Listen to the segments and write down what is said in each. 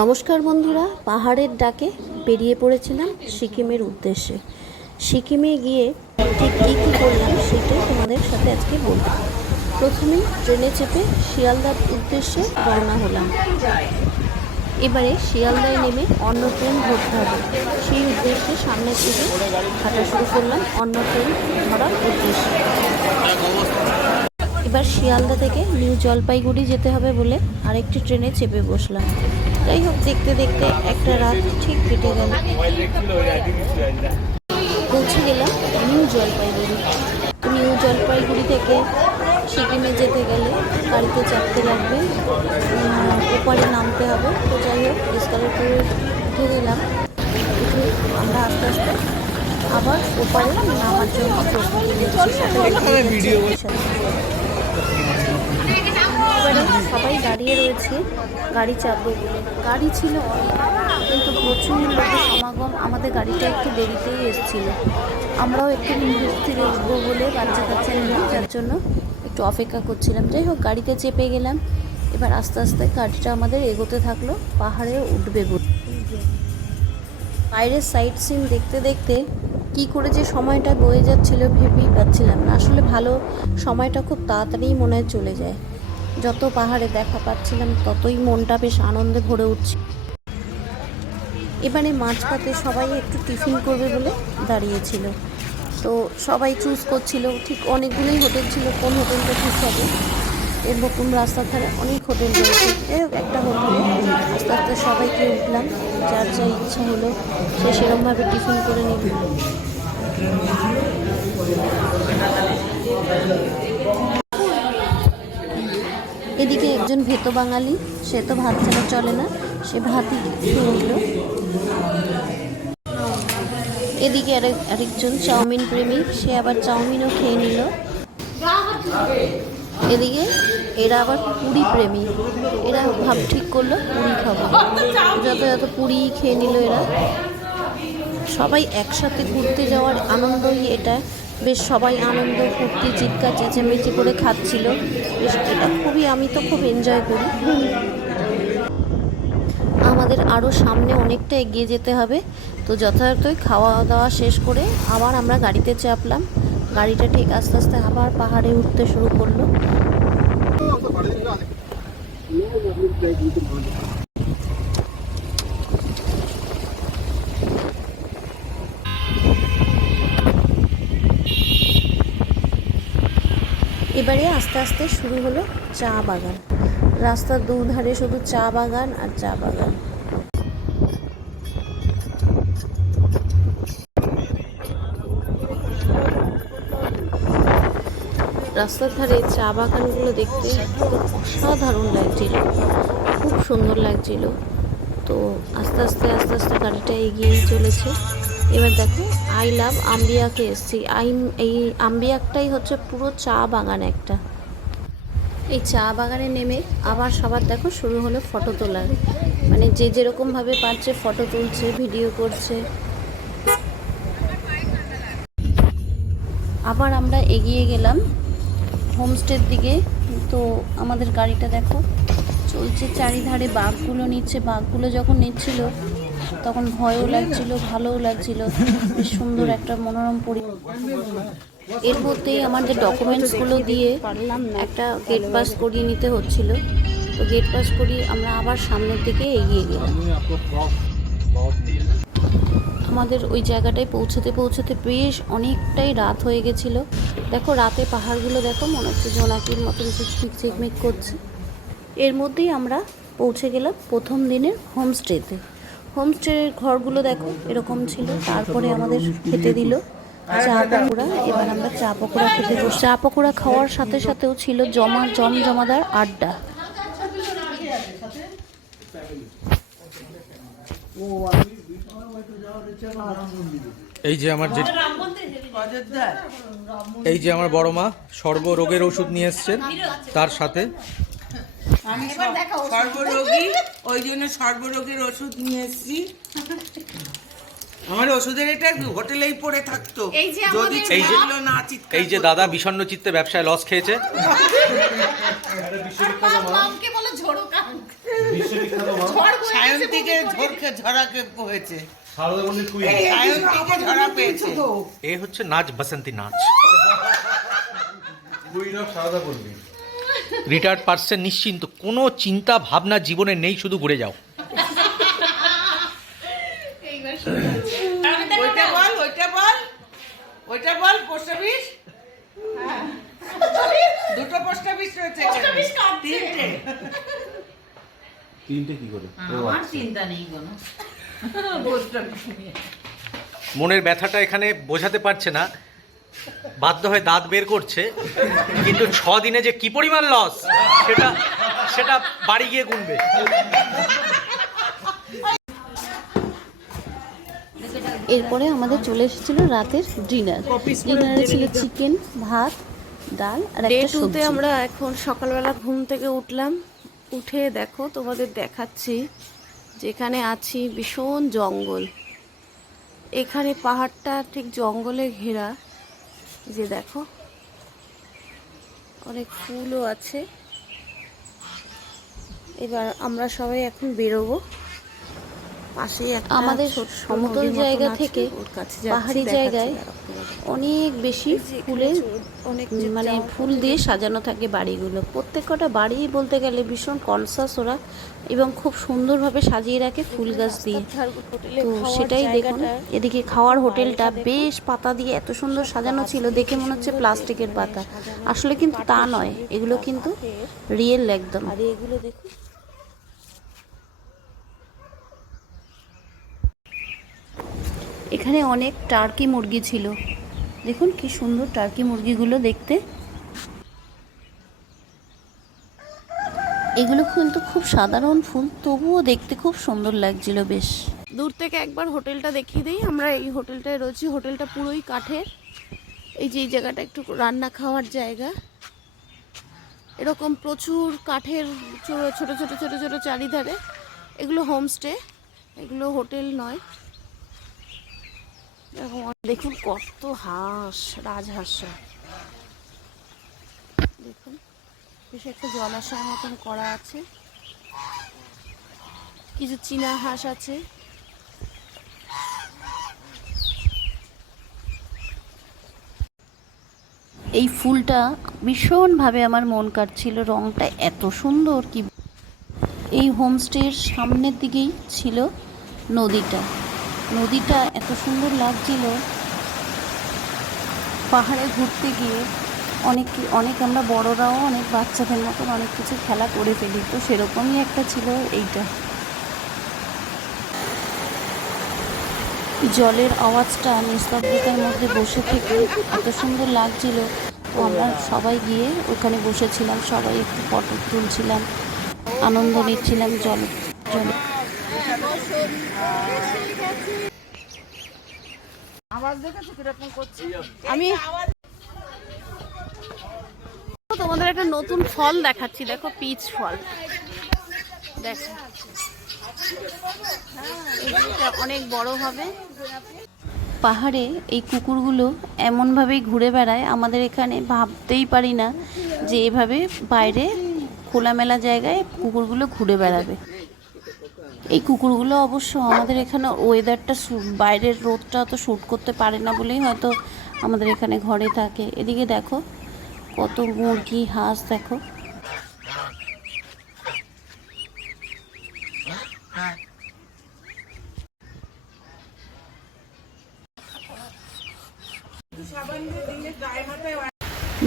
নমস্কার বন্ধুরা, পাহাড়ের ডাকে বেরিয়ে পড়েছিলাম সিকিমের উদ্দেশ্যে। সিকিমে গিয়ে ঠিক কী কী করলাম সেটাই তোমাদের সাথে আজকে বলবো। প্রথমেই ট্রেনে চেপে শিয়ালদার উদ্দেশ্যে রওনা হলাম। এবারে শিয়ালদায় নেমে অন্য ট্রেন ধরতে হবে, সেই উদ্দেশ্যে সামনের দিকে হাঁটা শুরু করলাম অন্য ট্রেন ধরার উদ্দেশ্যে। এবার শিয়ালদা থেকে নিউ জলপাইগুড়ি যেতে হবে বলে আরেকটি ট্রেনে চেপে বসলাম। যাই হোক, দেখতে দেখতে একটা রাত ঠিক কেটে গেল। পৌঁছে গেলাম নিউ জলপাইগুড়ি। তো নিউ জলপাইগুড়ি থেকে সিকিমে যেতে গেলে গাড়িতে চাপতে লাগবে, ওপারে নামতে হবে। তো যাই হোক, এসকালেটরে উঠে গেলাম। উঠে আমরা আস্তে আস্তে আবার ওপারে নামার জন্য প্রস্তুতি নিচ্ছি। এবারে সবাই দাঁড়িয়ে রয়েছে গাড়ি চাপবে বলে। গাড়ি ছিল অনেক, কিন্তু প্রচুর লোকের সমাগম। আমাদের গাড়িটা একটু দেরিতেই এসেছিল। আমরাও একটু ধীরে উঠবো বলে বাচ্চা কাচ্চা নিয়ে, যার জন্য একটু অপেক্ষা করছিলাম। যাই হোক, গাড়িতে চেপে গেলাম। এবার আস্তে আস্তে গাড়িটা আমাদের এগোতে থাকলো, পাহাড়ে উঠবে বলে। বাইরের সাইট সিন দেখতে দেখতে কি করে যে সময়টা বয়ে যাচ্ছিল ভেবেই পাচ্ছিলাম না। আসলে ভালো সময়টা খুব তাড়াতাড়ি মনে হয় চলে যায়। যত পাহাড়ে দেখা পাচ্ছিলাম ততই মনটা বেশ আনন্দে ভরে উঠছে। এবারে মাঝপথে সবাই একটু টিফিন করবে বলে দাঁড়িয়েছিল। তো সবাই চুজ করছিল, ঠিক অনেকগুলোই হোটেল ছিল, কোন হোটেলটা ঠিক হবে। এরকম রাস্তার ধারে অনেক হোটেল রয়েছে। একটা হোটেলে আস্তে আস্তে সবাইকে উঠলাম, যার যা ইচ্ছা হলো সে সেরকমভাবে টিফিন করে নিল। এদিকে একজন ভেতো বাঙালি, সে তো ভাত ছাড়া চলে না, সে ভাতই খেয়ে নিল। এদিকে আরেকজন চাউমিন প্রেমী, সে আবার চাউমিনও খেয়ে নিল। এদিকে এরা আবার পুরি প্রেমী, এরা ভাব ঠিক করলো পুরি খাবো, যত পুরি খেয়ে নিল এরা। সবাই একসাথে ঘুরতে যাওয়ার আনন্দই এটা। বেশ সবাই আনন্দ ফুর্তি চিৎকার চেঁচামেচি করে খাচ্ছিল। বেশ এটা আমি তো খুব এনজয় করি। আমাদের আরও সামনে অনেকটা এগিয়ে যেতে হবে। তো যথাযথই খাওয়া দাওয়া শেষ করে আবার আমরা গাড়িতে চাপলাম। গাড়িটা ঠিক আস্তে আস্তে আবার পাহাড়ে উঠতে শুরু করলো। এবারে আস্তে আস্তে শুরু হলো চা বাগান। রাস্তার দুধারে শুধু চা বাগান আর চা বাগান। রাস্তার ধারে চা বাগানগুলো দেখতে অসাধারণ লাগছিল, খুব সুন্দর লাগছিল। তো আস্তে আস্তে গাড়িটা এগিয়েই চলেছে। এবার দেখো, আই লাভ আম্বিয়াকে এসছি। এই আম্বিয়াকটাই হচ্ছে পুরো চা বাগান একটা। এই চা বাগানে নেমে আবার সবার দেখো শুরু হলো ফটো তোলার। মানে যে যেরকমভাবে পারছে ফটো তুলছে, ভিডিও করছে। আবার আমরা এগিয়ে গেলাম হোমস্টের দিকে। তো আমাদের গাড়িটা দেখো চলছে, চারিধারে বাঘগুলো নিচ্ছে। বাঘগুলো যখন নিচ্ছিল তখন ভয়ও লাগছিল, ভালোও লাগছিল। বেশ সুন্দর একটা মনোরম পরিবেশ। এর মধ্যেই আমাদের ডকুমেন্টসগুলো দিয়ে একটা গেট পাস করিয়ে নিতে হচ্ছিল। তো গেট পাস করিয়ে আমরা আবার সামনের দিকে এগিয়ে গেলাম। আমাদের ওই জায়গাটায় পৌঁছতে বেশ অনেকটাই রাত হয়ে গেছিলো। দেখো রাতে পাহাড়গুলো দেখো, মনে হচ্ছে জোনাকির মতন ঝিকমিক করছে। এর মধ্যেই আমরা পৌঁছে গেলাম প্রথম দিনের হোমস্টেতে। হোমস্টের ঘরগুলো দেখো এরকম ছিল। তারপরে আমাদের খেতে দিল চা পকোড়া। এবার আমরা চা পকোড়া খেতে বসে। চা পকোড়া খাওয়ার সাথে সাথেও ছিল জমজমাদার আড্ডা। এই যে আমার বড় মা সর্বরোগের ওষুধ নিয়ে এসছেন, তার সাথে আমি সর্বরোগী, ওই জন্য সর্বরোগের ওষুধ নিয়ে এসেছি। আমার ওষুধের এটা হোটেলেই পড়ে থাকতো, যদি এই যে দাদা বিষণ্ণ চিত্তে ব্যবসায় লস খেয়েছে। সায়ন্তিকে ঝরাকে হয়েছে, সায়ন্তিকে ঝরা পেয়েছে। এ হচ্ছে নাচ বাসন্তী নাচ। রিটায়ার্ড পার্সন নিশ্চিন্ত, কোনো চিন্তা ভাবনা জীবনে নেই, শুধু ঘুরে যাও। ওইটা বল পোস্ট অফিস। দুটো পোস্ট অফিস রয়েছে, তিনটে কি করে? আমার চিন্তা নেই কোনো। মনের ব্যথাটা এখানে বোঝাতে পারছে না, বাধ্য হয়ে দাঁত বের করছে, কিন্তু 6 দিনে যে কি পরিমাণ লস সেটা সেটা বাড়ি গিয়ে গুনবে। এরপরে আমাদের চলে এসেছিল রাতের ডিনারে ছিল চিকেন, ভাত, ডাল আর একটা সবজি। আমরা এখন সকালবেলা ঘুম থেকে উঠলাম, উঠে দেখো তোমাদের দেখাচ্ছি, যেখানে আছি ভীষণ জঙ্গল। এখানে পাহাড়টা ঠিক জঙ্গলে ঘেরা, যে দেখো অনেক ফুলও আছে। এবার আমরা সবাই এখন বেরোবো। পাশেই একটা আমাদের সমতল জায়গা থেকে পাহাড়ি জায়গায় অনেক বেশি ফুলের মানে ফুল দিয়ে সাজানো থাকে বাড়িগুলো। প্রত্যেকটা বাড়ি বলতে গেলে ভীষণ কনসাস ওরা, এবং খুব সুন্দরভাবে সাজিয়ে রাখে ফুল গাছ দিয়ে। তো সেটাই দেখুন, এদিকে খাওয়ার হোটেলটা বেশ পাতা দিয়ে এত সুন্দর সাজানো ছিল, দেখে মনে হচ্ছে প্লাস্টিকের পাতা, আসলে কিন্তু তা নয়, এগুলো কিন্তু রিয়েল একদম। আর এগুলো দেখুন, এখানে অনেক টার্কি মুরগি ছিল, দেখুন কি সুন্দর টার্কি মুরগিগুলো দেখতে। এগুলো কিন্তু খুব সাধারণ ফুল, তবুও দেখতে খুব সুন্দর লাগছিল বেশ। দূর থেকে একবার হোটেলটা দেখিয়ে দিই। আমরা এই হোটেলটায় রয়েছি, হোটেলটা পুরোই কাঠের। এই যে এই জায়গাটা একটু রান্না খাওয়ার জায়গা, এরকম প্রচুর কাঠের ছোট ছোট ছোট ছোট ছোট চারিধারে। এগুলো হোমস্টে, এগুলো হোটেল নয়। দেখুন কত হাঁস, রাজহাঁস, দেখুন বেশ একটা জলাশয়ের মতন করা আছে, কিছু চীনা হাঁস আছে। এই ফুলটা ভীষণভাবে আমার মন কাটছিল, রংটা এত সুন্দর কি। এই হোমস্টের সামনের দিকেই ছিল নদীটা এত সুন্দর লাগছিল। পাহাড়ে ঘুরতে গিয়ে অনেক আমরা বড়রাও অনেক বাচ্চাদের মতন অনেক কিছু খেলা করে ফেলি, তো সেরকমই একটা ছিল এইটা। জলের আওয়াজটা নিস্তব্ধতার মধ্যে বসে থেকে এত সুন্দর লাগছিল। তো আমরা সবাই গিয়ে ওখানে বসেছিলাম, সবাই একটু ফটো তুলছিলাম, আনন্দ নিচ্ছিলাম জলে। আমি তোমাদের একটা নতুন ফল দেখাচ্ছি, দেখো পিচ ফল, দেখো এটা অনেক বড় হবে। পাহাড়ে এই কুকুরগুলো এমনভাবেই ঘুরে বেড়ায়, আমাদের এখানে ভাবতেই পারি না যে এভাবে বাইরে খোলামেলা জায়গায় কুকুরগুলো ঘুরে বেড়াবে। এই কুকুরগুলো অবশ্য আমাদের এখানে ওয়েদারটা, বাইরের রোদটা তো শ্যুট করতে পারে না বলেই হয়তো আমাদের এখানে ঘরে থাকে। এদিকে দেখো কত মুরগি, হাঁস দেখো।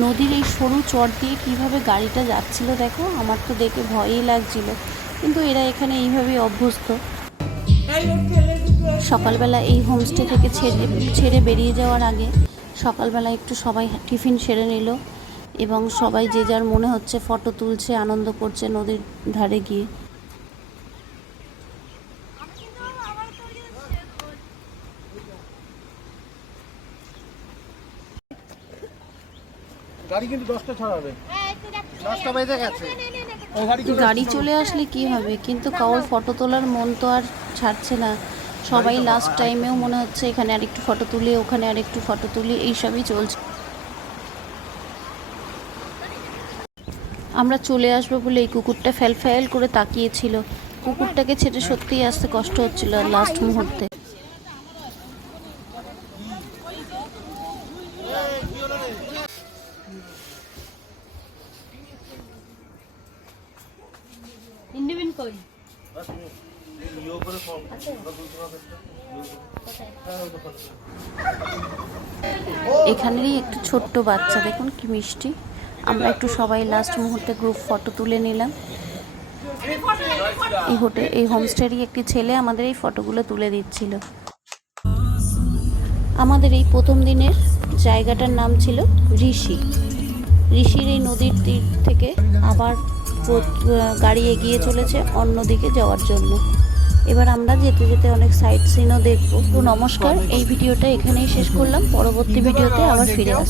নদীর এই সরু চর দিয়ে কীভাবে গাড়িটা যাচ্ছিল দেখো, আমার তো দেখে ভয়ই লাগছিল, কিন্তু এরা এখানে এইভাবেই অভ্যস্ত। সকালবেলা এই হোমস্টে থেকে ছেড়ে বেরিয়ে যাওয়ার আগে সকালবেলা একটু সবাই টিফিন সেরে নিল, এবং সবাই যে যার মনে হচ্ছে ফটো তুলছে, আনন্দ করছে নদীর ধারে গিয়ে। গাড়ি কিন্তু 10টা ছাড়াবে, 10টা বেজে গেছে। গাড়ি চলে আসলে কি হবে, কিন্তু কারোর ফটো তোলার মন তো আর ছাড়ছে না। সবাই লাস্ট টাইমেও মনে হচ্ছে এখানে আরেকটু ফটো তুলি, ওখানে আরেকটু ফটো তুলি, এইসবই চলছে। আমরা চলে আসবো বলে এই কুকুরটা ফ্যাল করে তাকিয়েছিল, কুকুরটাকে ছেড়ে সত্যিই আসতে কষ্ট হচ্ছিল লাস্ট মুহূর্তে। এখানেরই একটু ছোট্ট বাচ্চা, দেখুন কি মিষ্টি। আমরা একটু সবাই লাস্ট মুহূর্তে গ্রুপ ফটো তুলে নিলাম। এই হোমস্টেরই একটি ছেলে আমাদের এই ফটোগুলো তুলে দিচ্ছিল। আমাদের এই প্রথম দিনের জায়গাটার নাম ছিল ঋষির এই নদীর তীর থেকে আবার গাড়ি এগিয়ে চলেছে অন্যদিকে যাওয়ার জন্য। এবার আমরা যেতে যেতে অনেক সাইট সিনও দেখবো। তো নমস্কার, এই ভিডিওটা এখানেই শেষ করলাম। পরবর্তী ভিডিওতে আবার ফিরে আসবো।